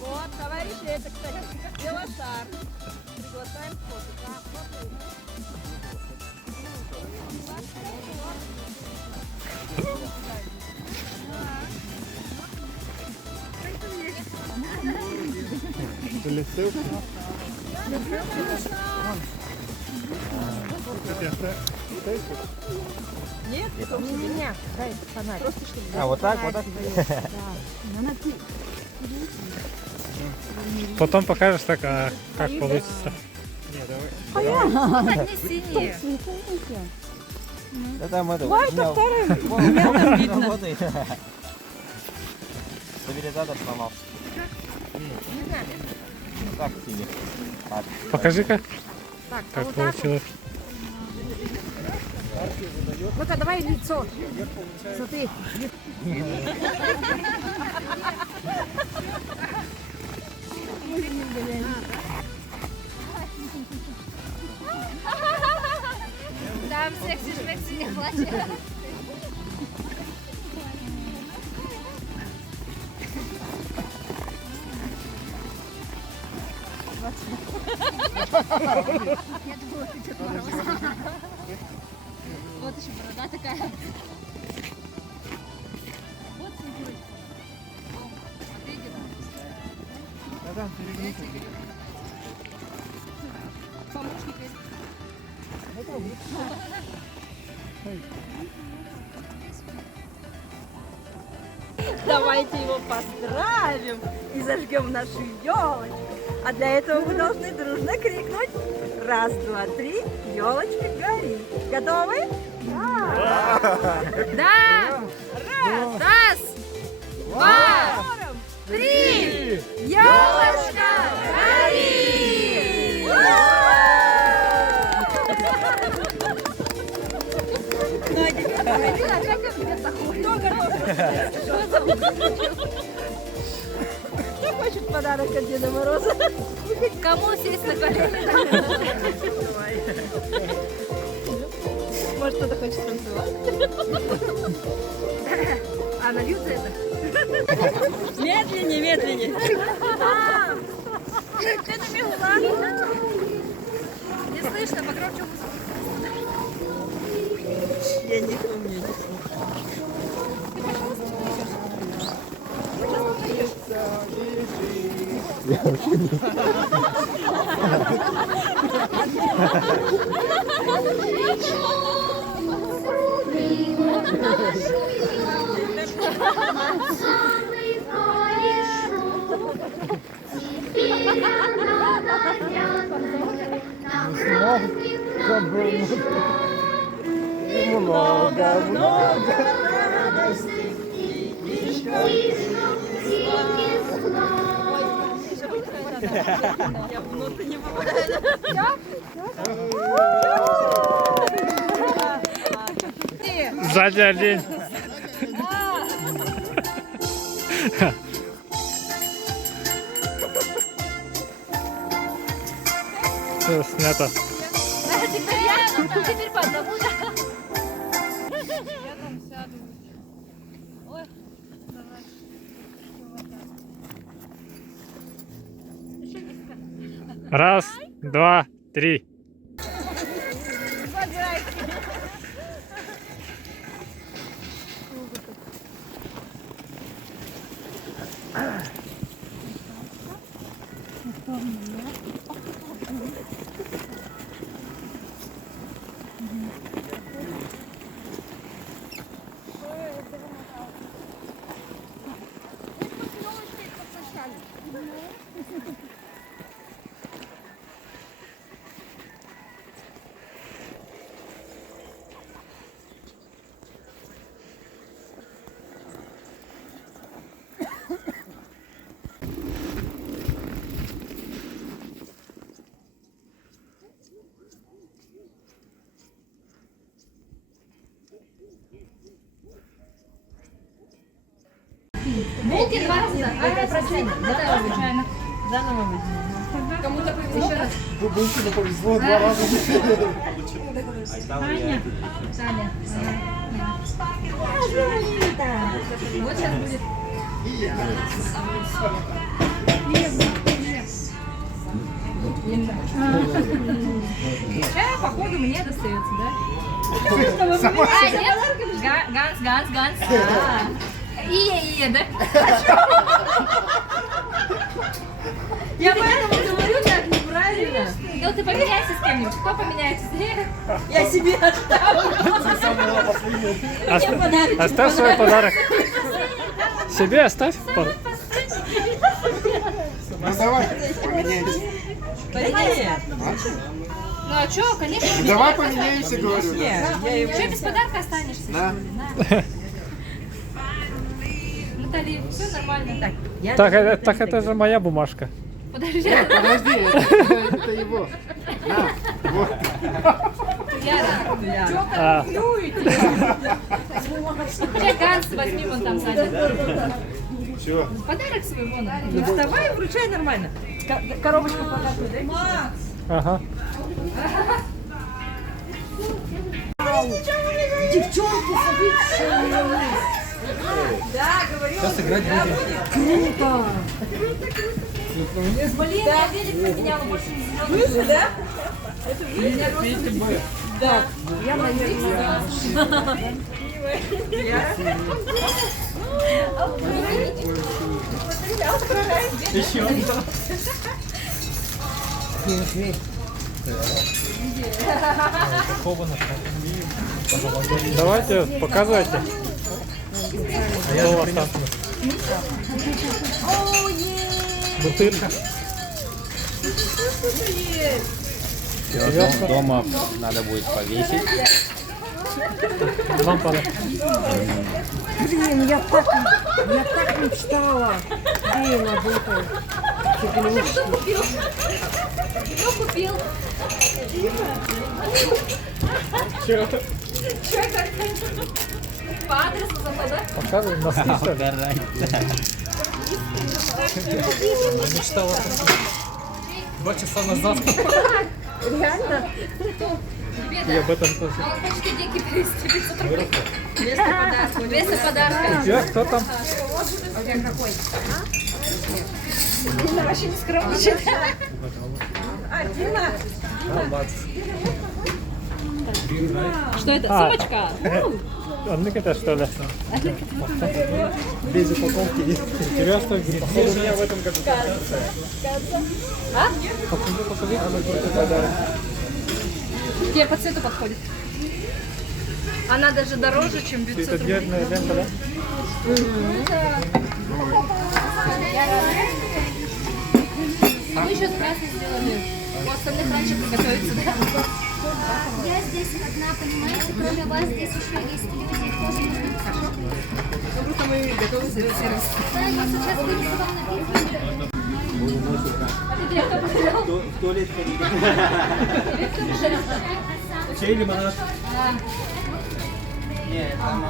Вот, товарищи, это, кстати, белошар. Приглашаем фото. Листок. Нет, это у меня. Дай фонарь. Просто чтобы... А, вот так, вот так? Потом покажешь так, как получится. Вот они синие. Да там это... это второй. Работает. Стабилизатор сломался. Так синий. Покажи-ка, Так, как вот так вот. получилось. Ну-ка, давай лицо. Смотри. Там секси-шмекси не плачет. Я думала, ты Дед Мороз. Вот еще борода такая. Вот снегурочка. Смотри, Дед Мороз. Помощник есть. Давайте его поздравим и зажгем нашу елочку. А для этого мы должны дружно крикнуть: раз, два, три, елочка горит. Готовы? Да! Раз, два, три! Елочка горит! Кто хочет подарок от Деда Мороза? Кому сесть на колени? Может, кто-то хочет танцевать? А нальются это? Медленнее, медленнее. Это мило. Не слышно, погромче музыку. Я не умею. Много радостей Я внутрь не попадаю. Сзади олень. Все снято. Теперь по одному. Раз, два, три. Булки 2 раза. А, прости. Это случайно. Заново возьми. Кому-то повезло. Еще раз. Булки не повезло 2 раза. Таня. Таня. Вот сейчас будет. Чай, походу, мне достается, да? А, нет? Ганс. Ия, да? Я поэтому говорю так неправильно. Ну ты поменяйся с кем-нибудь. Кто поменяется? Я себе оставлю. Оставь свой подарок. Себе оставь. Ну давай, поменяемся. Ну а что, конечно. Ну, давай поменяемся, говорю. Что, без подарка останешься? Да. Натали, все нормально. Так это же моя бумажка. Подожди. Подожди, это его. На, вот. Яра. А, Сейчас Ганс возьми, вон там сзади. Чего? Подарок свой вон. Ну вставай и вручай нормально. Коробочку покажу, да? ага. Девчонки, смотрите, да, говорю. Сейчас играть будем. Блин, я велик поменяла, больше не сделала. Слышишь, да? Это видите? Да. Я, наверное, Еще. Давайте, показывайте. Что у вас там? Бутылка. Дома надо будет повесить. Лампада. Блин, я так мечтала. Блин, об этом. Кто купил? Кто купил? Чего? Че, как? По адресу зато, да? Показывай носки, что ли? Мечтала 2 часа назад. реально Тебе, И да? об этом тоже. А он хочет деньги перевести 500 рублей. вместо подарка. Вместо подарка. Где? Кто там? Дина вообще не скромничает. А, Дина, Что это? А. Сумочка? Одна что ли? Без упаковки есть. Интересно, где? Походу, у меня в этом году. Тебе по цвету подходит. Она даже дороже, чем 500 Это рублей. дверная лента, да? Мы еще красный сделали. У остальных раньше приготовиться, да? Я здесь одна, понимаете, кроме вас здесь еще есть люди, их тоже нужно хорошо. ну просто мы готовы сервис. Да, я сейчас вынесу вам напитки. А ты где кто потерял? В туалет чай, лимонад. Нет, там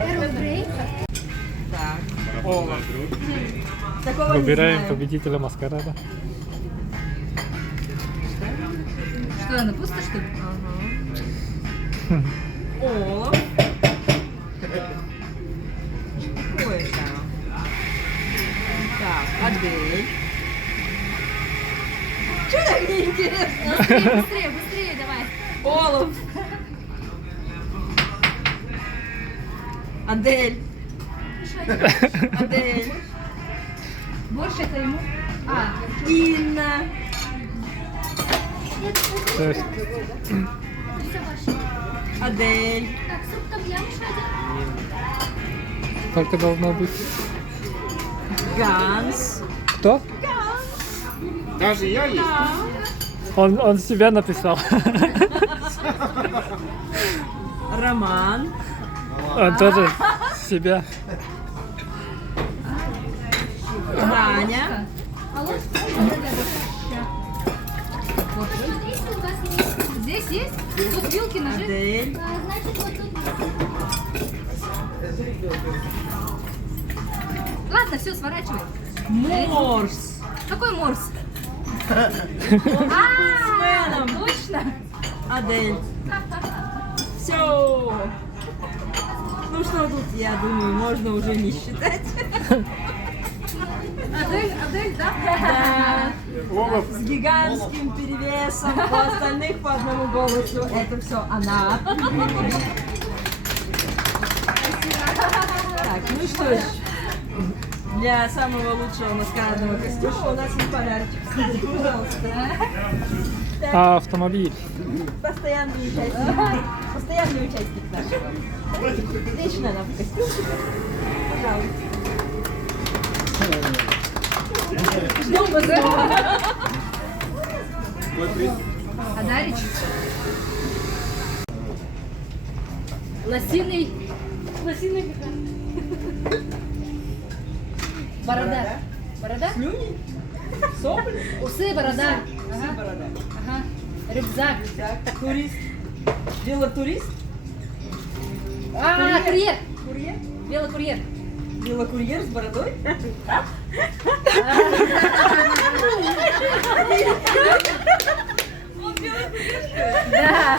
Эрл Грей. Такого не Выбираем знаю. победителя маскарада. Что, она пусто, что ли? Олаф. Какой это? Так, Адель. Что так неинтересно? Быстрее, быстрее давай. Олаф. Адель. Адель. Больше это ему? А, Инна. То есть, Все ваше. Адель. Так, суп там я еще один. сколько должно быть? Ганс. Кто? Даже я есть. Он себя написал. Роман. Он тоже себя. Таня. Алло? Смотрите, у вас есть Здесь есть? Тут вилки, ножи? Адель. Значит, вот тут. Ладно, все, сворачивай. Морс. Какой морс? Точно? Адель. Все. Ну что тут, я думаю, можно уже не считать. Адель, да? Да. Оба. С гигантским перевесом, у остальных по одному голосу. Это все она. Так, ну что ж, для самого лучшего маскарадного костюма у нас есть подарочек. Скажите, пожалуйста. А автомобиль? Постоянный участник нашего. Вечно нам в костюме. Пожалуйста. Ждем БЗ. Адарич. Лосиный. Борода. Борода? Слюни? Сопли? Усы, борода. Ага. Борода. Ага. Рюкзак. Так, турист. Велотурист? Курьер. Курьер? Велокурьер. Велокурьер с бородой? Да.